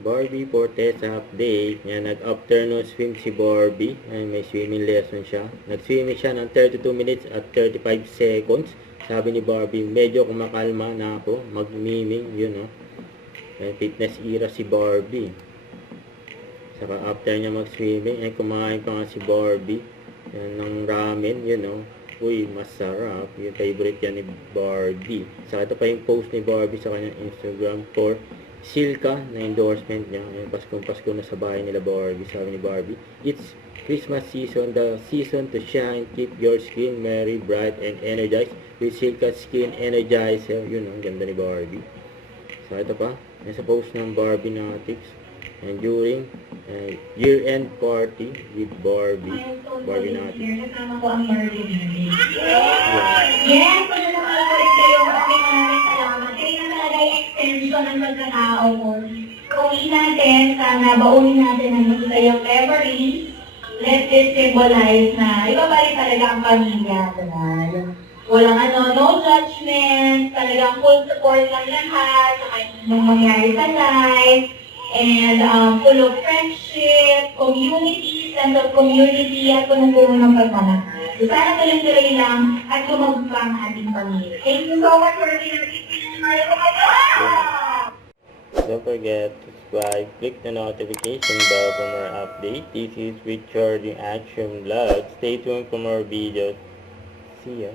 Barbie for test update. Yan, nag-afternoon swim si Barbie. Ay, may swimming lesson siya. Nag-swimming siya ng 32 minutes at 35 seconds. Sabi ni Barbie, medyo kumakalma na ako. Mag-miming, yun o. May fitness era si Barbie. Saka after niya mag-swimming, ay kumain pa nga si Barbie. Yan, ng ramen, yun o. Uy, masarap. Yung favorite yan ni Barbie. Saka ito pa yung post ni Barbie sa kanyang Instagram for Silka na endorsement niya. Ayan, Pasko na sa bahay nila Barbie. Sabi ni Barbie, it's Christmas season, the season to shine. Keep your skin merry, bright, and energized with Silka Skin Energizer. Yun, ang ganda ni Barbie. So, ito pa. Yan sa post ng Barbie Natics. And during year-end party with Barbie. Barbie Natics. Kasama ko ang Barbie Natics. Yes! Kung nakakalit kayo, maraming salamat. Kayo na talaga yung extension ng pagkatao mo. Kauwi natin, sana baunin natin ang masayang memories. Let it symbolize na iba pa rin talaga ang pamilya. Walang no judgment, talagang full support lang lahat sa kanyang mangyari sa life. And full of friendship, community, sense of community, at punong-puno ng pagmamahal. So sana tuloy-tuloy lang at lumabot pa ang ating pamilya. Thank you so much for being Don't forget to subscribe, click the notification bell for more updates. This is Richard in Action Vlog. Stay tuned for more videos. See ya.